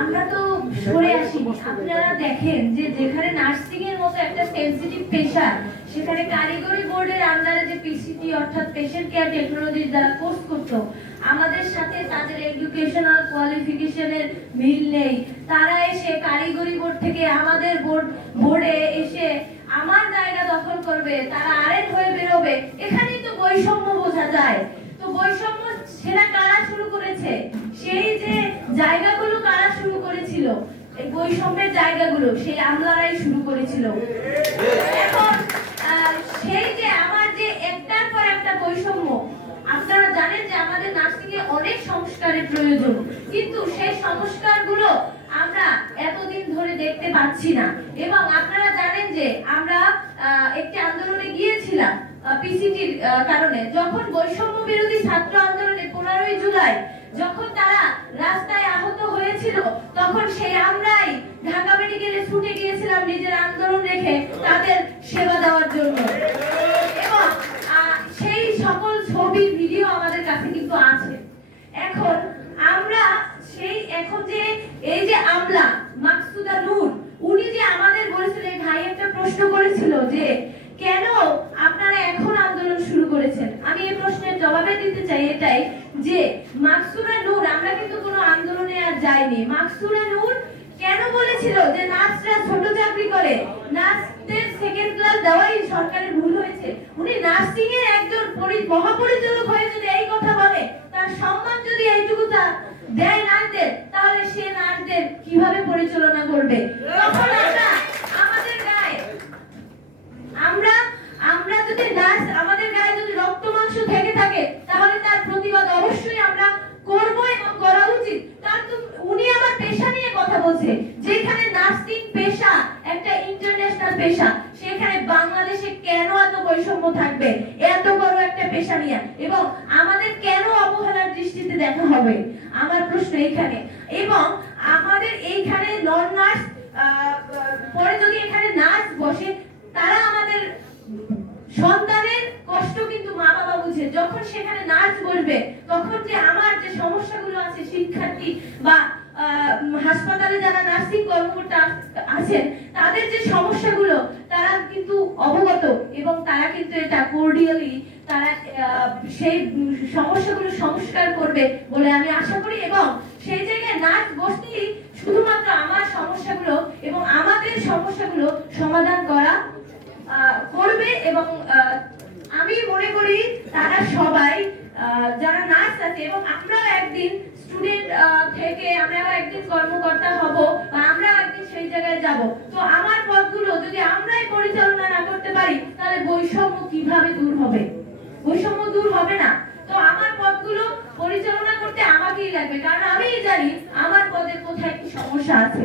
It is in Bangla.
আমরা তো সরে আসি। আপনারা দেখেন যে যেখানে নার্সিং এর মতো একটা সেনসিটিভ পেশা, সেখানে কারিগরি বোর্ডের আন্ডারে যে পিসিটি অর্থাৎ পেশেন্ট কেয়ার টেকনোলজি যারা কোর্স করতো, আমাদের সাথে তাদের এডুকেশনাল কোয়ালিফিকেশনের মিল নেই। তারা এসে কারিগরি বোর্ড থেকে আমাদের বোর্ডে এসে আমার জায়গা দখল করবে, তারা আরেক হয়ে বেরোবে। এখানেই তো বৈষম্য বোঝা যায়। তো বৈষম্য সেটা কারা শুরু করেছে? সেই যে জায়গাগুলো কারা শুরু করেছিল, এই বৈষম্যের জায়গাগুলো সেই আমলারাই শুরু করেছিল। এখন সেই যে আমার যে একটার পর একটা বৈষম্য, আপনারা জানেন যে আমাদের নার্সিং এ অনেক সংস্কারের প্রয়োজন, কিন্তু সেই সংস্কারগুলো আমরা এতদিন ধরে দেখতে পাচ্ছি না। এবং আপনারা জানেন যে আমরা একটি আন্দোলনে গিয়েছিলাম পিসিটির কারণে। যখন বৈষম্য বিরোধী ছাত্র আন্দোলনে 15ই জুলাই যখন তারা রাস্তায় আহত হয়েছিল, তখন সেই আমরাই ঢাকা মেডিকেলে ছুটে গিয়েছিলাম নিজের আন্দোলন রেখে তাদের সেবা দেওয়ার জন্য। এবং সেই সকল ছবি ভিডিও আমাদের কাছে কিন্তু আছে। এখন আমরা এখন যে এই যে আমলা মাকসুদা নূর, উনি যে আমাদের বলেছিল, এই ভাই একটা প্রশ্ন করেছিল যে কেন আপনারা এখন আন্দোলন শুরু করেছেন। আমি এই প্রশ্নের জবাবে দিতে চাই এটাই যে মাকসুদা নূর, আমরা কিন্তু কোনো আন্দোলনে আর যাইনি। মাকসুদা নূর কেন বলেছিল যে নার্সরা ছোট চাকরি করে, নার্সদের সেকেন্ড ক্লাস দেওয়াই সরকারের ভুল হয়েছে। উনি নার্সিং এর একজন মহাপরিচালক হয়ে যদি এই কথা বলে, তার সম্মান যদি এইটুকু দেয় নার্সদের, তাহলে সে নার্সদের কিভাবে পরিচালনা করবে? তখন আমাদের গায়ে আমরা যদি নার্স, আমাদের গায়ে যদি রক্ত মাংস থেকে থাকে, তাহলে তার প্রতিবাদ অবশ্যই আমরা করব এবং করা উচিত। তার তো উনি আমার পেশা নিয়ে কথা বলছে, যেখানে নার্সিং পেশা একটা ইন্টারন্যাশনাল পেশা, সেখানে বাংলাদেশে কেন এত বৈষম্য থাকবে এত বড় একটা পেশা নিয়ে, এবং আমাদের কেন অবহেলার দৃষ্টিতে দেখা হবে? আমার প্রশ্ন এইখানে। এবং আমাদের এইখানে নন নার্স পরে যদি এখানে নার্স বসে, তারা আমাদের সন্তানের কষ্ট কিন্তু মা বাবা বুঝে। যখন সেখানে নার্স বসবে, তখন যে আমার যে সমস্যাগুলো আছে, শিক্ষার্থী বা হাসপাতালে যারা নার্সিং কর্মকর্তা আছেন, তাদের যে সমস্যাগুলো তারা কিন্তু অবগত, এবং তারা কিন্তু এটা কোর্ডিয়ালি তারা সেই সমস্যাগুলো সংস্কার করবে বলে আমি আশা করি। এবং সেই জায়গায় নার্স বসতেই শুধুমাত্র আমার সমস্যাগুলো এবং আমাদের সমস্যাগুলো সমাধান করবে। এবং আমি মনে করি তারা সবাই যারা নার্স আছে, এবং আমরাও একদিন স্টুডেন্ট থেকে আমরাও একদিন কর্মকর্তা হব, বা আমরাও একদিন সেই জায়গায় যাব। তো আমার পথগুলো যদি আমরাই পরিচালনা না করতে পারি, তাহলে বৈষম্য কিভাবে দূর হবে? বৈষম্য দূর হবে না। তো আমার পথগুলো পরিচালনা করতে আমাকেই লাগবে, কারণ আমিই জানি আমার পদের কোথায় কি সমস্যা আছে।